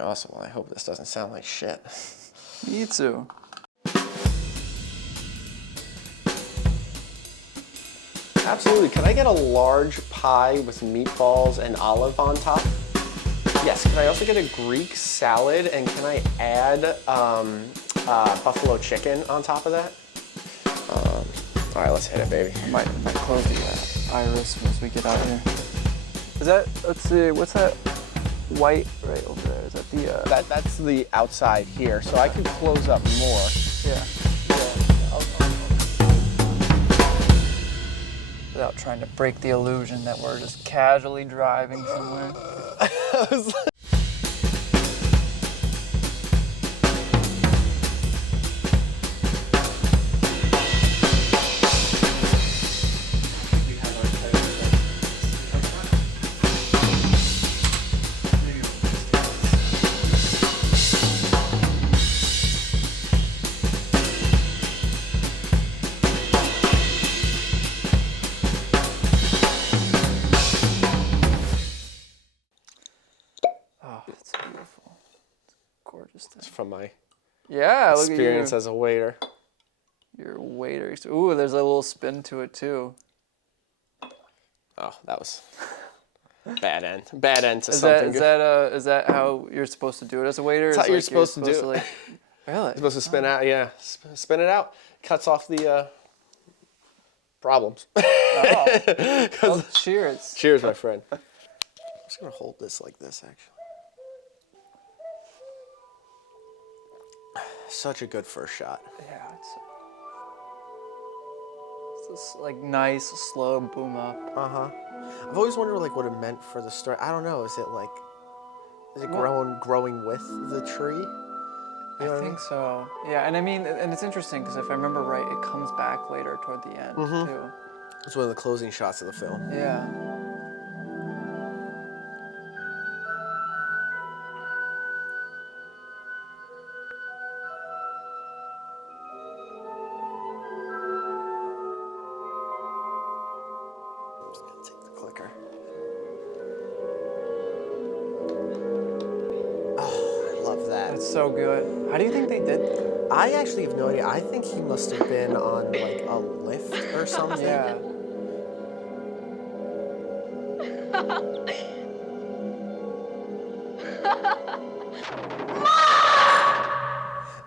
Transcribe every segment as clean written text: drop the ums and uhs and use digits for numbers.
I hope this doesn't sound like shit. Me too. Absolutely. Can I get a large pie with meatballs and olive on top? Yes. Can I also get a Greek salad, and can I add buffalo chicken on top of that? All right, let's hit it, baby. I might close the iris once we get out of here. Is that, let's see, what's that white right over there? Is that the... That's the outside here, so I could close up more. Yeah. Without trying to break the illusion that we're just casually driving somewhere. It's from my experience as a waiter. Your waiter. Ooh, there's a little spin to it too. Oh, that was bad end. Bad end to something. Is that how you're supposed to do it as a waiter? That's how you're supposed to do it. Really? You're supposed to spin out, yeah. Spin it out. Cuts off the problems. Oh. Well, cheers. Cheers, my friend. I'm just going to hold this like this, actually. Such a good first shot. Yeah, it's this like nice slow boom up. I've always wondered like what it meant for the story. I don't know. Is it growing with the tree? You know I think so. Yeah, and I mean, and it's interesting because if I remember right, it comes back later toward the end too. It's one of the closing shots of the film. Yeah. So good. How do you think they did that? I actually have no idea. I think he must have been on like a lift or something. Yeah.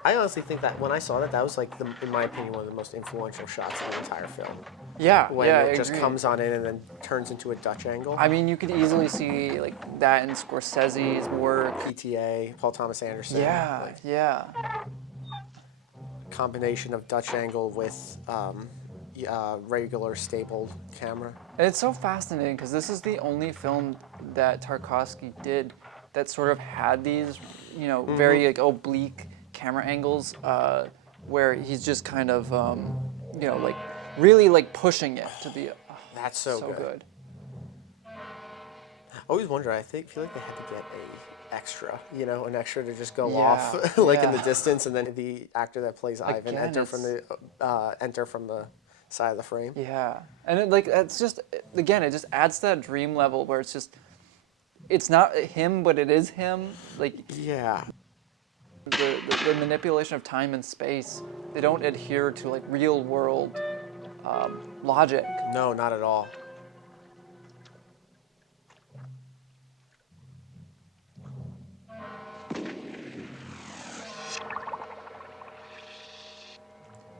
I honestly think that when I saw that was like, in my opinion, one of the most influential shots of the entire film. Yeah, when it just comes on in and then turns into a Dutch angle. I mean, you could easily see like that in Scorsese's work. PTA, Paul Thomas Anderson. Yeah, yeah. Combination of Dutch angle with regular stapled camera. And it's so fascinating because this is the only film that Tarkovsky did that sort of had these, you know, very like oblique camera angles where he's just kind of, you know, like really like pushing it to be. That's so good. I always wonder. I feel like they had to get an extra to just go off like in the distance, and then the actor that plays Ivan enter from the side of the frame. Yeah, and it's just again, it just adds to that dream level where it's just, it's not him, but it is him. Like the manipulation of time and space, they don't adhere to like real world logic. No, not at all.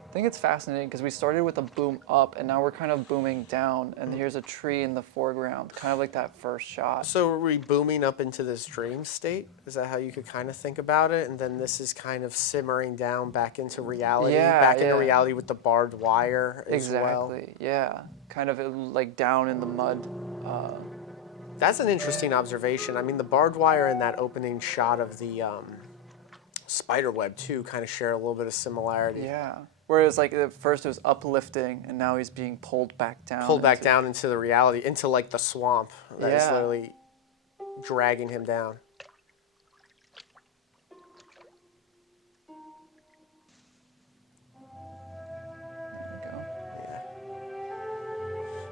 I think it's fascinating because we started with a boom up and now we're kind of booming down, and here's a tree in the foreground, kind of like that first shot. So are we booming up into this dream state? Is that how you could kind of think about it? And then this is kind of simmering down back into reality, into reality with the barbed wire as well. Exactly, yeah. Kind of like down in the mud. That's an interesting observation. I mean, the barbed wire and that opening shot of the spider web too kind of share a little bit of similarity. Yeah. Whereas like at first it was uplifting and now he's being pulled back down. Pulled back down into the reality, into like the swamp that is literally dragging him down. There we go. Yeah.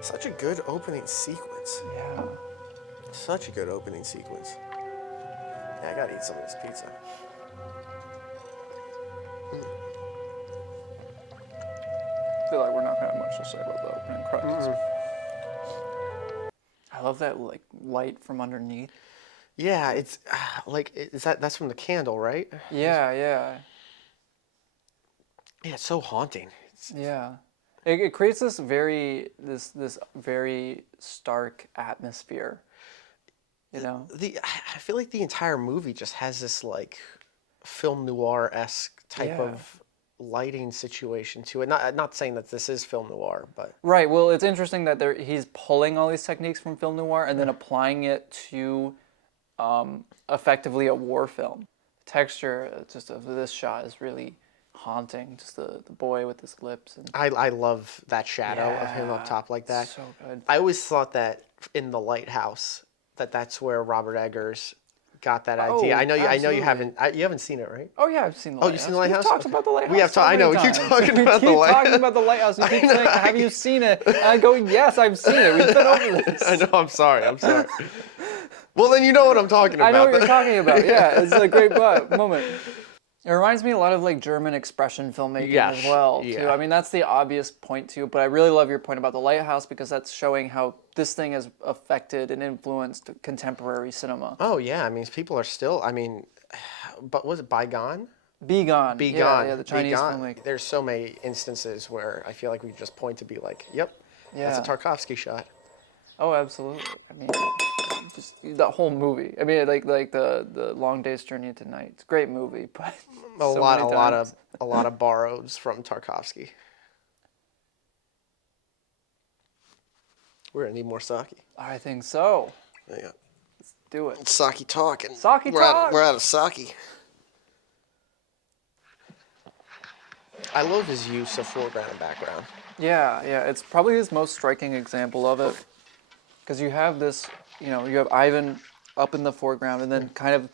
Such a good opening sequence. Yeah. Such a good opening sequence. Yeah, I gotta eat some of this pizza. I feel like we're not gonna have much to say about the opening credits. I love that like light from underneath. Yeah, it's like that's from the candle, right? Yeah, yeah, Yeah, it's so haunting. yeah. It creates this very stark atmosphere. You know. I feel like the entire movie just has this like film noir-esque type Yeah. of lighting situation to it. Not saying that this is film noir, but Right. Well, it's interesting that he's pulling all these techniques from film noir and then applying it to effectively a war film. The texture just of this shot is really haunting. Just the boy with his lips. And I love that shadow of him up top like that. So good. I always thought that in The Lighthouse, that's where Robert Eggers got that idea. Oh, I know you absolutely. haven't seen it, right? Oh yeah, I've seen the Oh, Lighthouse. you've seen The Lighthouse? We've talked Okay. about the Lighthouse. We have so I know. many We keep times. talking about The Lighthouse. talking about the Lighthouse. You keep saying, "Have you seen it?" And I go, "Yes, I've seen it. We've been over this." I know. I'm sorry. Well, then you know what I'm talking about. I know what you're talking about. Yeah, it's a great moment. It reminds me a lot of like German expression filmmaking Yes, as well, too. yeah. I mean, that's the obvious point too, but I really love your point about The Lighthouse because that's showing how this thing has affected and influenced contemporary cinema. Oh yeah, I mean people are still. I mean, but was it Bygone? Be Gone. Be Yeah, Gone. yeah, the Chinese Be Gone. filmmaker. There's so many instances where I feel like we just point to be like, yep, Yeah. that's a Tarkovsky shot. Oh, absolutely. I mean, just the whole movie. I mean, like the Long Day's Journey into Night. It's a great movie, but A lot of borrows from Tarkovsky. We're gonna need more sake. I think so. Yeah. Do it. Sake talking. Sake talk. We're out of sake. I love his use of foreground and background. Yeah, yeah. It's probably his most striking example of it, because you have this, you have Ivan up in the foreground and then kind of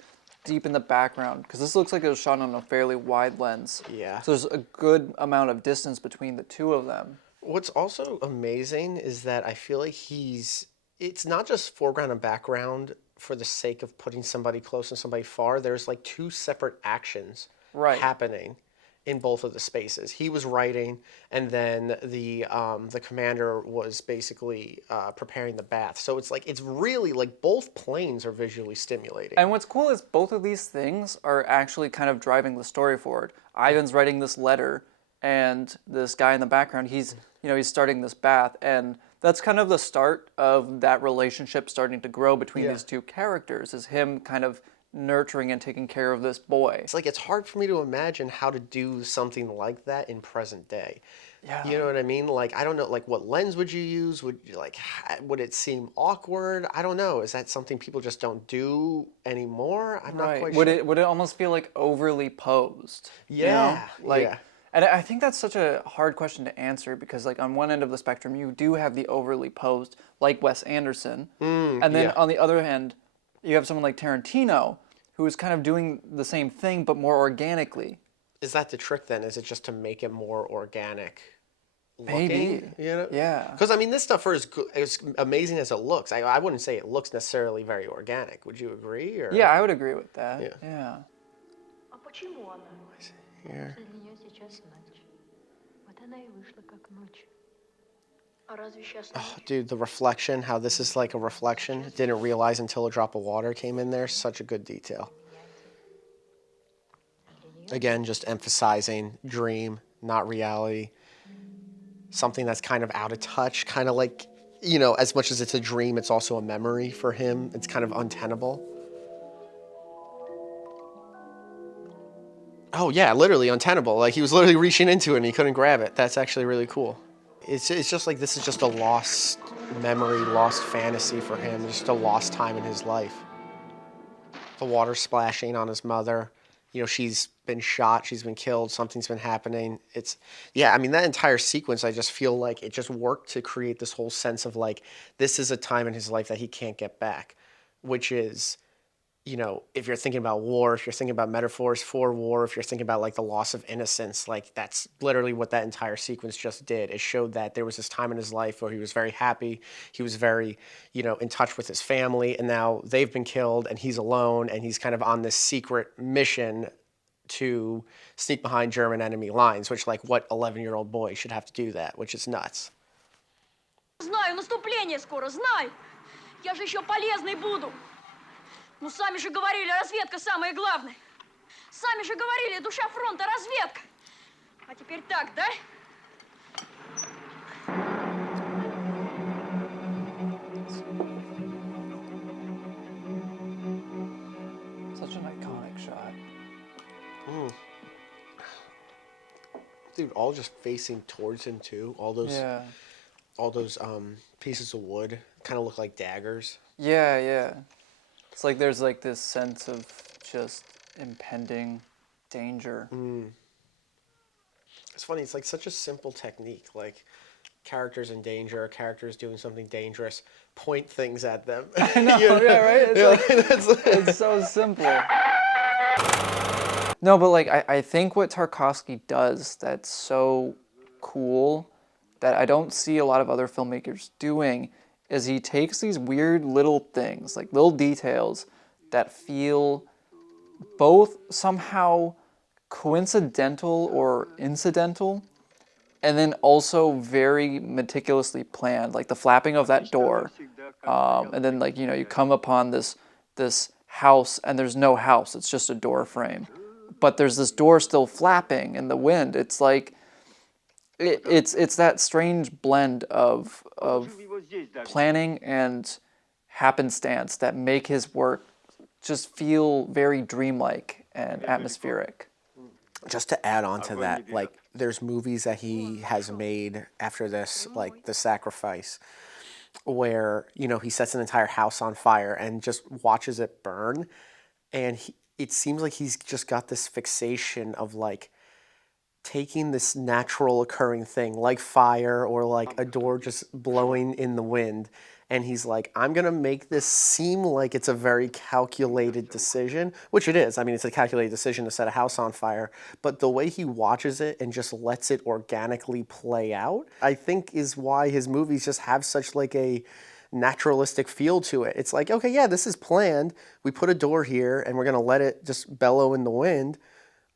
deep in the background, because this looks like it was shot on a fairly wide lens. Yeah. So there's a good amount of distance between the two of them. What's also amazing is that I feel like it's not just foreground and background for the sake of putting somebody close and somebody far. There's like two separate actions happening in both of the spaces. He was writing, and then the commander was basically preparing the bath. So it's really like both planes are visually stimulating. And what's cool is both of these things are actually kind of driving the story forward. Ivan's writing this letter, and this guy in the background, he's starting this bath, and that's kind of the start of that relationship starting to grow between these two characters, is him kind of nurturing and taking care of this boy. It's hard for me to imagine how to do something like that in present day. Yeah. You know what I mean? Like, I don't know, like, what lens would you use? Would it seem awkward? I don't know. Is that something people just don't do anymore? I'm not quite sure. Would it almost feel like overly posed? Yeah. Yeah. And I think that's such a hard question to answer, because like on one end of the spectrum, you do have the overly posed, like Wes Anderson. And then on the other hand, you have someone like Tarantino, who is kind of doing the same thing, but more organically. Is that the trick then? Is it just to make it more organic looking? Maybe. Yeah. Because, I mean, this stuff is as amazing as it looks. I wouldn't say it looks necessarily very organic. Would you agree? Or? Yeah, I would agree with that. Yeah. Here. Oh, dude, the reflection, how this is like a reflection. Didn't realize until a drop of water came in there. Such a good detail. Again, just emphasizing dream, not reality. Something that's kind of out of touch, kind of like, as much as it's a dream, it's also a memory for him. It's kind of untenable. Oh yeah, literally untenable. Like he was literally reaching into it and he couldn't grab it. That's actually really cool. It's just like this is just a lost memory, lost fantasy for him, just a lost time in his life. The water splashing on his mother. She's been shot, she's been killed, something's been happening. I mean, that entire sequence, I just feel like it just worked to create this whole sense of like, this is a time in his life that he can't get back, which is, you know, if you're thinking about war, if you're thinking about metaphors for war, if you're thinking about like the loss of innocence, like that's literally what that entire sequence just did. It showed that there was this time in his life where he was very happy, he was very, you know, in touch with his family, and now they've been killed and he's alone and he's kind of on this secret mission to sneak behind German enemy lines, which like what 11-year-old boy should have to do that, which is nuts. Знаю, наступление скоро, знаю. Я же еще полезной буду. Ну, сами же говорили, разведка самое главное. Сами же говорили, душа фронта, разведка. А теперь так, да? Such an iconic shot. Dude, all just facing towards him too. All those Yeah. Pieces of wood kind of look like daggers. Yeah, yeah. It's like there's like this sense of just impending danger. It's funny, it's like such a simple technique. Like characters in danger, characters doing something dangerous, point things at them. I know, yeah, right? It's so simple. No, but like I think what Tarkovsky does that's so cool that I don't see a lot of other filmmakers doing is he takes these weird little things, like little details that feel both somehow coincidental or incidental, and then also very meticulously planned, like the flapping of that door, and then like, you know, you come upon this house and there's no house, it's just a door frame, but there's this door still flapping in the wind. It's like it's that strange blend of planning and happenstance that make his work just feel very dreamlike and atmospheric. Just to add on to that, like there's movies that he has made after this, like The Sacrifice, where, you know, he sets an entire house on fire and just watches it burn, and it seems like he's just got this fixation of like taking this natural occurring thing like fire or like a door just blowing in the wind, and he's like, I'm gonna make this seem like it's a very calculated decision, which it is. I mean, it's a calculated decision to set a house on fire, but the way he watches it and just lets it organically play out, I think is why his movies just have such like a naturalistic feel to it. It's like, okay, yeah, this is planned. We put a door here and we're gonna let it just bellow in the wind,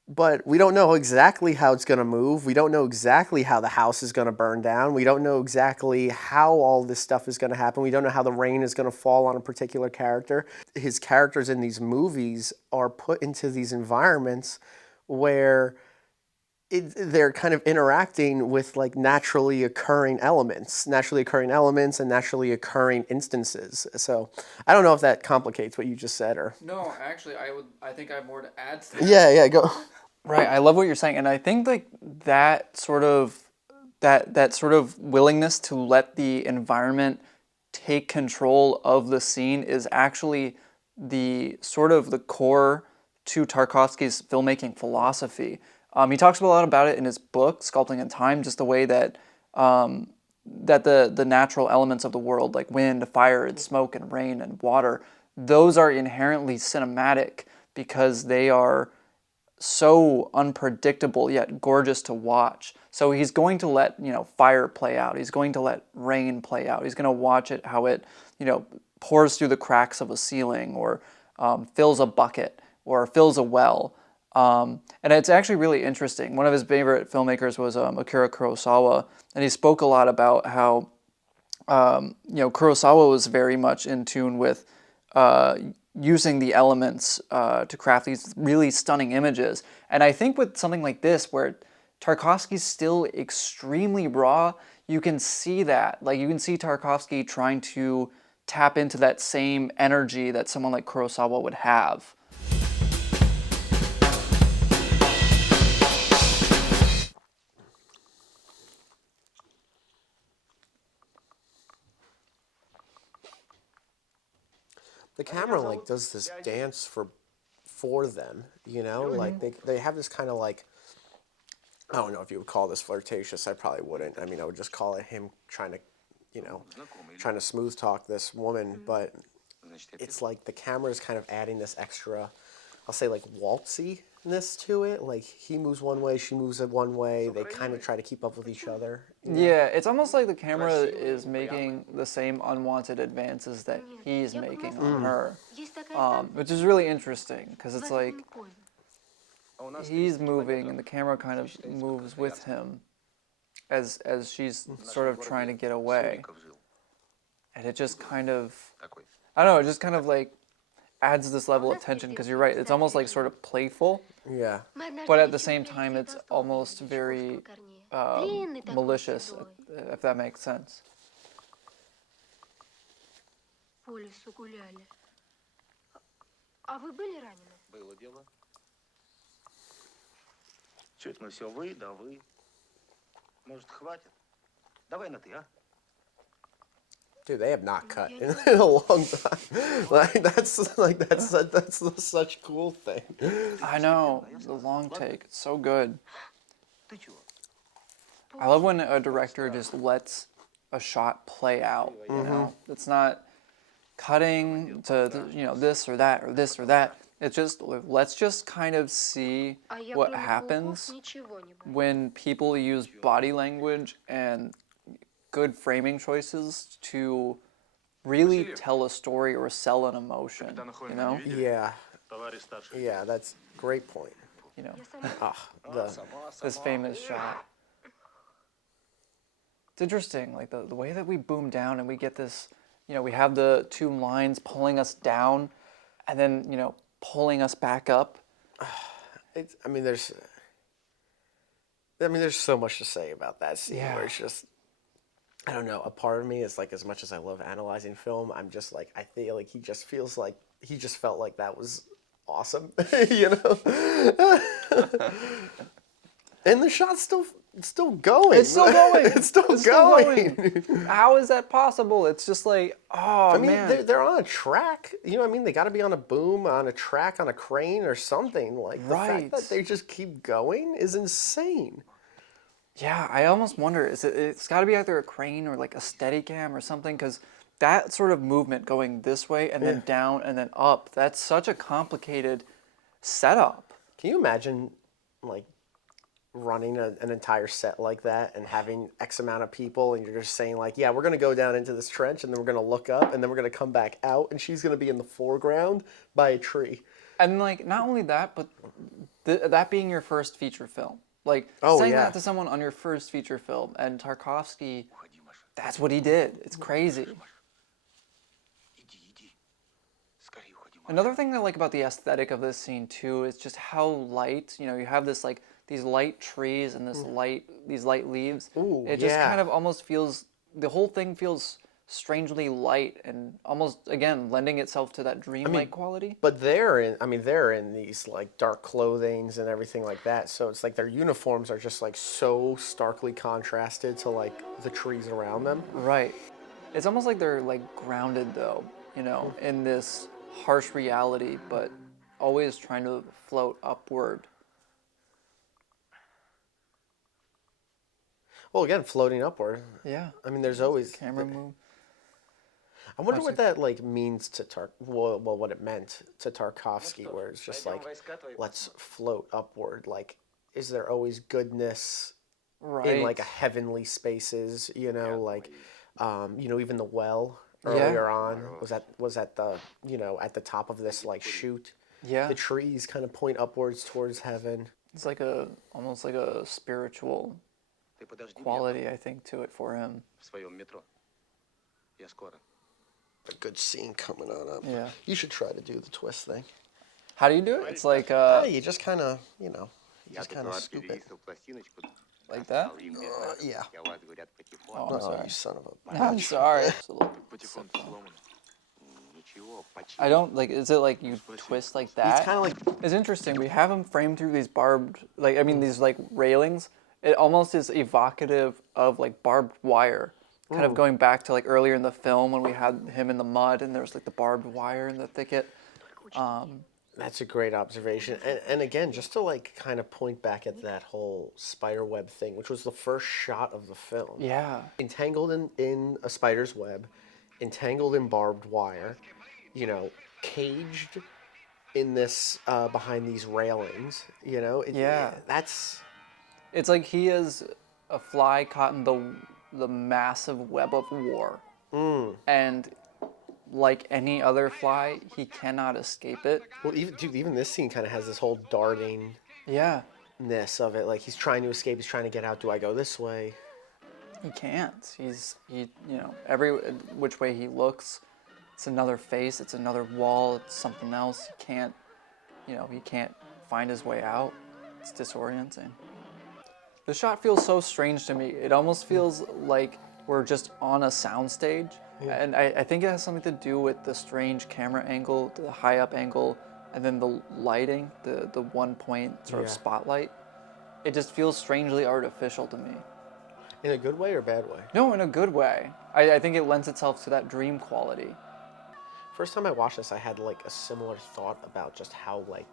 but we don't know exactly how it's going to move. We don't know exactly how the house is going to burn down. We don't know exactly how all this stuff is going to happen. We don't know how the rain is going to fall on a particular character. His characters in these movies are put into these environments where they're kind of interacting with like naturally occurring elements and naturally occurring instances. So I don't know if that complicates what you just said or... No, actually, I think I have more to add to that. Yeah, go. Right, I love what you're saying, and I think like that sort of willingness to let the environment take control of the scene is actually the core to Tarkovsky's filmmaking philosophy. He talks a lot about it in his book, Sculpting in Time, just the way that the natural elements of the world, like wind, fire, and smoke, and rain, and water, those are inherently cinematic because they are so unpredictable yet gorgeous to watch. So he's going to let, you know, fire play out. He's going to let rain play out. He's going to watch it how it, you know, pours through the cracks of a ceiling or fills a bucket or fills a well. And it's actually really interesting. One of his favorite filmmakers was Akira Kurosawa, and he spoke a lot about how you know, Kurosawa was very much in tune with using the elements to craft these really stunning images. And I think with something like this, where Tarkovsky's still extremely raw, you can see that. Like, you can see Tarkovsky trying to tap into that same energy that someone like Kurosawa would have. The camera like does this dance for them, you know, like they have this kind of like, I don't know if you would call this flirtatious. I probably wouldn't. I mean, I would just call it him trying to, you know, trying to smooth talk this woman. But it's like the camera is kind of adding this extra, I'll say like waltziness to it. Like he moves one way, she moves it one way. They kind of try to keep up with each other. Yeah, it's almost like the camera is making the same unwanted advances that he's making on her, which is really interesting because it's like he's moving and the camera kind of moves with him as she's sort of trying to get away. And it just kind of, I don't know, it just kind of like adds this level of tension because you're right, it's almost like sort of playful. Yeah. But at the same time, it's almost very malicious, if that makes sense. По лесу гуляли. А вы были ранены? Было дело. Чё это мы все вы, да вы? Может, хватит? Давай на ты, а? Dude, they have not cut in a long time. That's such a cool thing. I know, the long take, it's so good. Ты чего? I love when a director just lets a shot play out, you know? It's not cutting to, you know, this or that or this or that. It's just, let's just kind of see what happens when people use body language and good framing choices to really tell a story or sell an emotion, you know? Yeah. Yeah, that's a great point. You know, This this famous shot. It's interesting, like the way that we boom down and we get this, you know, we have the two lines pulling us down and then, you know, pulling us back up. I mean, there's so much to say about that scene where it's just, I don't know, a part of me is like, as much as I love analyzing film, I'm just like, I feel like he just felt like that was awesome, you know? And the shot's still going. It's still going. It's still going. How is that possible? It's just like, oh, I mean, man. they're on a track. You know what I mean? They got to be on a boom, on a track, on a crane or something. Like, the fact that they just keep going is insane. Yeah, I almost wonder, it's got to be either a crane or like a Steadicam or something, because that sort of movement going this way and then down and then up, that's such a complicated setup. Can you imagine, like, running an entire set like that and having X amount of people and you're just saying, like, yeah, we're going to go down into this trench and then we're going to look up and then we're going to come back out and she's going to be in the foreground by a tree. And, like, not only that, but that being your first feature film. Like, saying that to someone on your first feature film, and Tarkovsky, that's what he did. It's crazy. Another thing I like about the aesthetic of this scene, too, is just how light, you know, you have this, like, these light trees and these light leaves. Ooh, it just kind of almost feels, the whole thing feels strangely light and almost, again, lending itself to that dreamlike quality. But they're in these, like, dark clothings and everything like that, so it's like their uniforms are just, like, so starkly contrasted to, like, the trees around them. Right. It's almost like they're, like, grounded, though, you know, in this harsh reality, but always trying to float upward. Well, again, floating upward. Yeah. I mean, there's always Camera move. I wonder what that, like, means to what it meant to Tarkovsky, where it's just like, let's float upward. Like, is there always goodness in, like, a heavenly spaces? You know, like, you know, even the well earlier on was at the, you know, at the top of this, like, chute. Yeah. The trees kind of point upwards towards heaven. It's like almost like a spiritual quality, I think, to it for him. A good scene coming on up. Yeah. You should try to do the twist thing. How do you do it? It's like you just kind of, you know, scoop it. Like that? Yeah. Oh, I'm sorry. You son of a... I'm sorry. I don't, like, is it like you twist like that? It's kind of like... It's interesting. We have him framed through these barbed, like, I mean, these, like, railings. It almost is evocative of, like, barbed wire. Kind of going back to, like, earlier in the film when we had him in the mud and there was, like, the barbed wire in the thicket. That's a great observation. And again, just to, like, kind of point back at that whole spider web thing, which was the first shot of the film. Yeah. Entangled in a spider's web, entangled in barbed wire, you know, caged in this behind these railings. You know, that's It's like he is a fly caught in the massive web of war, and like any other fly, he cannot escape it. well, even this scene kind of has this whole darting Yeah, ness of it. Like he's trying to escape, he's trying to get out. Do I go this way? he can't. He you know, every which way he looks, it's another face, it's another wall, it's something else. He can't find his way out. It's disorienting. The shot feels so strange to me. It almost feels like we're just on a soundstage. Yeah. And I think it has something to do with the strange camera angle, the high up angle, and then the lighting, the 1 point sort of spotlight. It just feels strangely artificial to me. In a good way or bad way? No, in a good way. I think it lends itself to that dream quality. First time I watched this, I had like a similar thought about just how like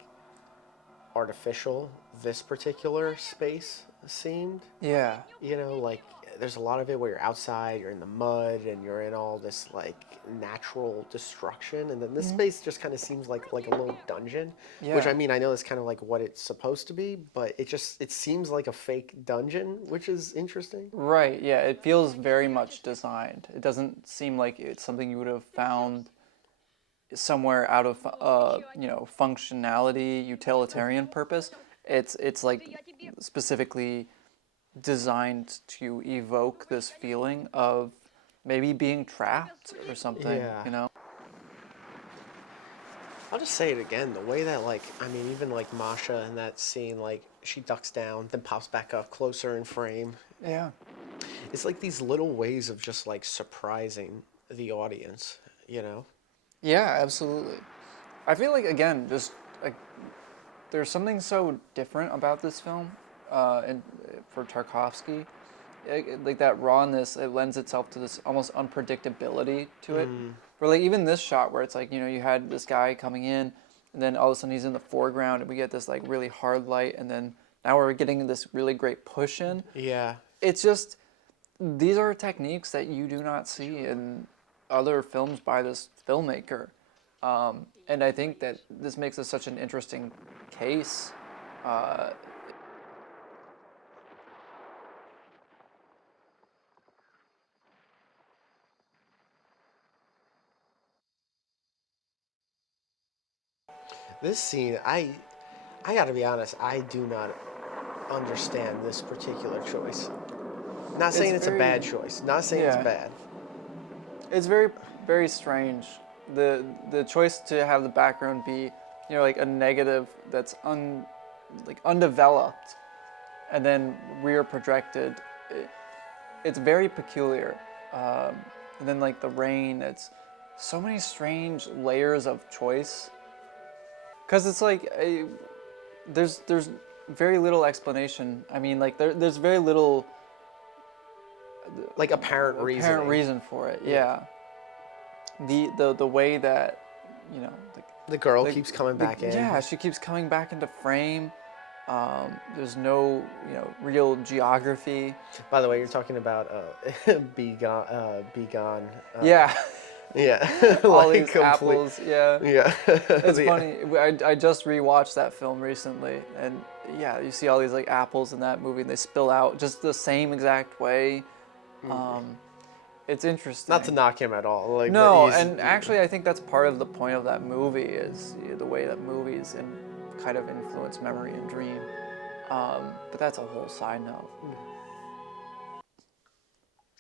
artificial this particular space seemed. Yeah. You know, like there's a lot of it where you're outside, you're in the mud, and you're in all this like natural destruction, and then this space just kind of seems like a little dungeon. Yeah. Which I mean, I know that's kind of like what it's supposed to be, but it seems like a fake dungeon, which is interesting. Right. Yeah. It feels very much designed. It doesn't seem like it's something you would have found somewhere out of functionality, utilitarian purpose. It's like specifically designed to evoke this feeling of maybe being trapped or something. Yeah. You know. I'll just say it again. The way that even like Masha in that scene, like she ducks down, then pops back up closer in frame. Yeah. It's like these little ways of just like surprising the audience. You know. Yeah, absolutely. I feel like, again, just like there's something so different about this film, and for Tarkovsky, like that rawness, it lends itself to this almost unpredictability to it. Where like even this shot where it's like, you had this guy coming in, and then all of a sudden he's in the foreground, and we get this like really hard light, and then now we're getting this really great push in. Yeah. It's just, these are techniques that you do not see in other films by this filmmaker, and I think that this makes it such an interesting case. This scene, I gotta be honest, I do not understand this particular choice. Not saying it's a bad choice. Not saying it's bad. It's very, very strange. The choice to have the background be, like a negative that's undeveloped, and then rear projected. It's very peculiar. And then like the rain, it's so many strange layers of choice. Cause it's like there's very little explanation. I mean, like there's very little like apparent reason for it. Yeah. The way that the girl keeps coming back in. Yeah, she keeps coming back into frame. There's no real geography. By the way, you're talking about Be Gone. Yeah. Yeah. All these apples. Yeah. Yeah. It's funny. I just rewatched that film recently, and yeah, you see all these like apples in that movie, and they spill out just the same exact way. It's interesting. Not to knock him at all. Like, no, and actually, I think that's part of the point of that movie is the way that movies kind of influence memory and dream. But that's a whole side note.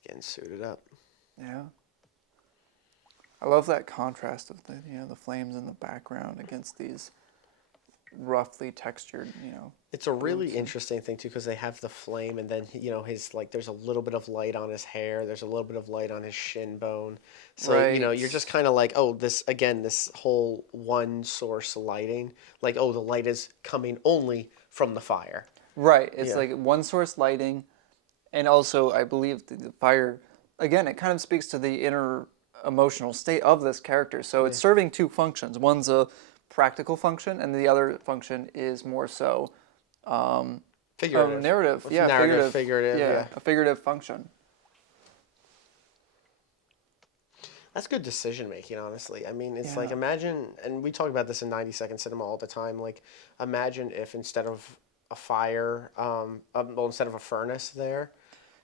Getting suited up. Yeah. I love that contrast of the flames in the background against these roughly textured, It's a really interesting thing too, because they have the flame, and then his there's a little bit of light on his hair, there's a little bit of light on his shin bone, so right. You're just kind of like, oh, this whole one source lighting, like, oh, the light is coming only from the fire. Right. It's like one source lighting, and also I believe the fire. Again, it kind of speaks to the inner emotional state of this character. So it's serving two functions. One's a practical function, and the other function is more so figurative. Narrative. Figurative. Yeah, a figurative function. That's good decision making, honestly. I mean, it's like imagine, and we talk about this in 90-second cinema all the time. Like, imagine if instead of a fire, well, instead of a furnace there,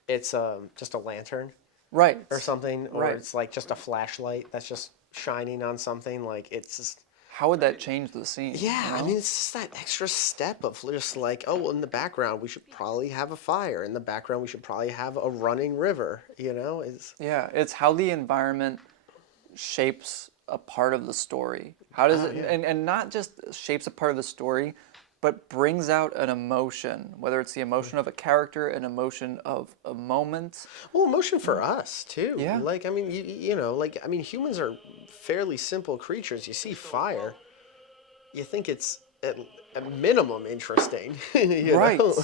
it's just a lantern Right. or something, or Right. it's like just a flashlight that's just shining on something. Like, it's just, How would that change the scene? yeah, you I know? mean, it's just that extra step of just like, oh, well, in the background, we should probably have a fire. In the background, we should probably have a running river, you know? Yeah, it's how the environment shapes a part of the story. How does it, and not just shapes a part of the story, but brings out an emotion, whether it's the emotion of a character, an emotion of a moment. Well, emotion for us too. Yeah. Like, I mean, you know, like, I mean, humans are fairly simple creatures. You see fire, you think it's at minimum interesting. You Right. know?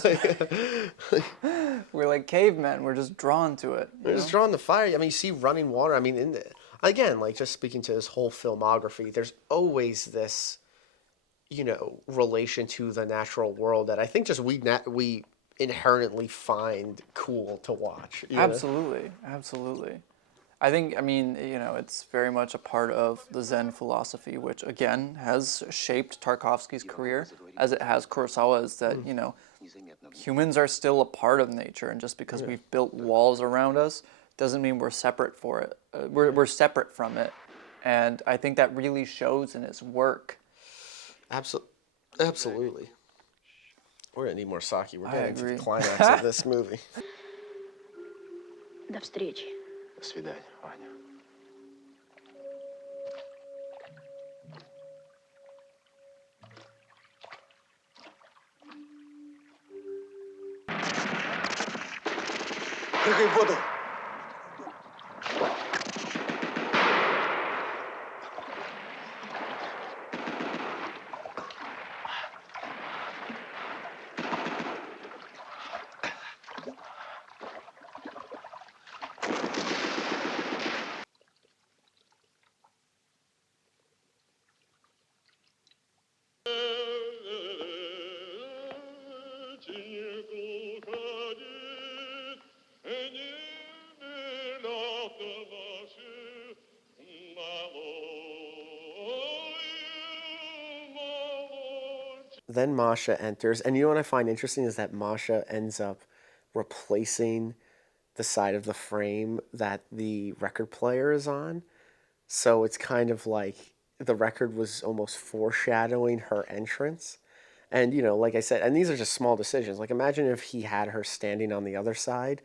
We're like cavemen, we're just drawn to it. They're just drawing the fire. I mean, you see running water. I mean, again, like just speaking to his whole filmography, there's always this, you know, relation to the natural world that I think just we inherently find cool to watch. You know? Absolutely, absolutely. I think, I mean, you know, it's very much a part of the Zen philosophy, which again has shaped Tarkovsky's career, as it has Kurosawa's. That you know, humans are still a part of nature, and just because we've built walls around us doesn't mean we're separate for it. We're separate from it, and I think that really shows in his work. Absolutely. We're gonna need more sake. We're I getting to the agree. climax of this movie. До встречи. До свидания, Ваня. Прыгай в воду! Then Masha enters, and you know what I find interesting is that Masha ends up replacing the side of the frame that the record player is on. So it's kind of like the record was almost foreshadowing her entrance. And, you know, like I said, and these are just small decisions. Like, imagine if he had her standing on the other side.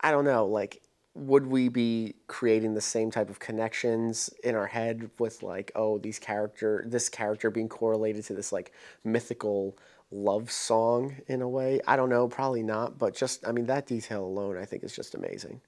I don't know, like, would we be creating the same type of connections in our head with, like, oh, this character being correlated to this, like, mythical love song in a way? I don't know, probably not. But just, I mean, that detail alone, I think, is just amazing.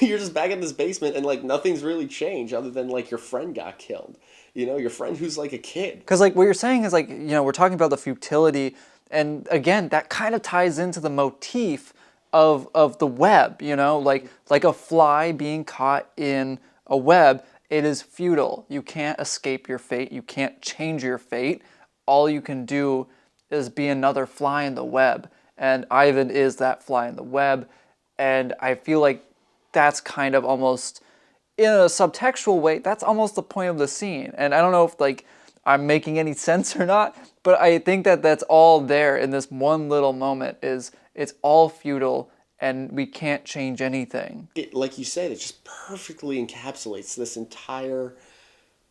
You're just back in this basement and, like, nothing's really changed other than, like, your friend got killed. You know, your friend who's, like, a kid. Because, like, what you're saying is, like, you know, we're talking about the futility, and again, that kind of ties into the motif of the web, you know, like a fly being caught in a web. It is futile. You can't escape your fate. You can't change your fate. All you can do is be another fly in the web, and Ivan is that fly in the web. And I feel like that's kind of almost, in a subtextual way, that's almost the point of the scene. And I don't know if, like, I'm making any sense or not, but I think that that's all there in this one little moment. Is it's all futile and we can't change anything. Like you said, it just perfectly encapsulates this entire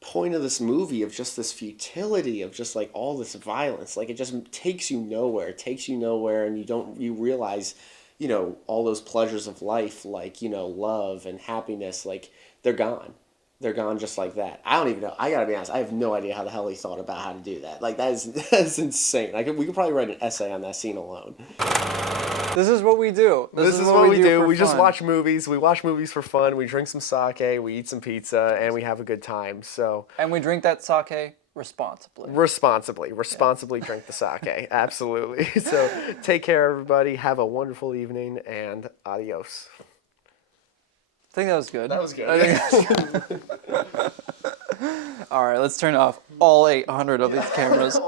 point of this movie of just this futility of just like all this violence. Like, it just takes you nowhere. It takes you nowhere, and you realize, you know, all those pleasures of life, like, you know, love and happiness, like, they're gone. They're gone just like that. I don't even know. I gotta be honest. I have no idea how the hell he thought about how to do that. Like, that's insane. We could probably write an essay on that scene alone. This is what we do. This is what we do. for We just fun. watch movies. We watch movies for fun. We drink some sake. We eat some pizza, and we have a good time. So And we drink that sake responsibly. responsibly drink the sake. Absolutely. So take care, everybody. Have a wonderful evening, and adios. I think that was good. That was good. I think All right, let's turn off all 800 of these cameras.